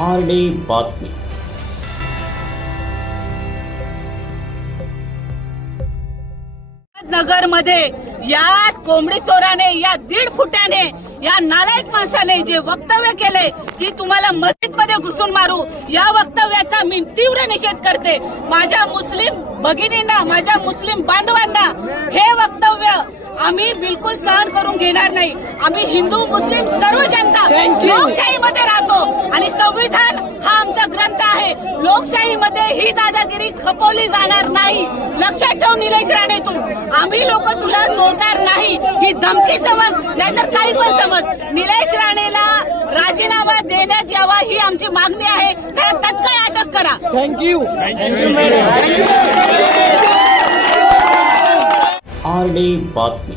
RD बातमी. नगर मध्ये या कोंबडी चोराने, या 1.5 फुटाने, या नालायक माणसाने जे वक्तव्य केले की तुम्हाला मस्जिदमध्ये घुसून मारू, या वक्तव्याचा मी तीव्र निषेध करते. माझ्या मुस्लिम भगिनींना, माझ्या मुस्लिम बांधवांना हे वक्तव्य आम्ही बिलकुल सहन करून घेणार नाही. आम्ही हिंदू मुस्लिम सर्व जनता लोकशाहीमध्ये राहतो आणि संविधान हा आमचा ग्रंथ आहे. लोकशाहीमध्ये ही दादागिरी खपवली जाणार नाही. लक्षात ठेव निलेश राणे, तू आम्ही लोक तुला सोडणार नाही. ही धमकी समज नाहीतर काही पण समज. निलेश राणेला राजीनामा देण्यात यावा ही आमची मागणी आहे. त्याला तत्काळ अटक करा. थँक्यू. आरडी बातमी.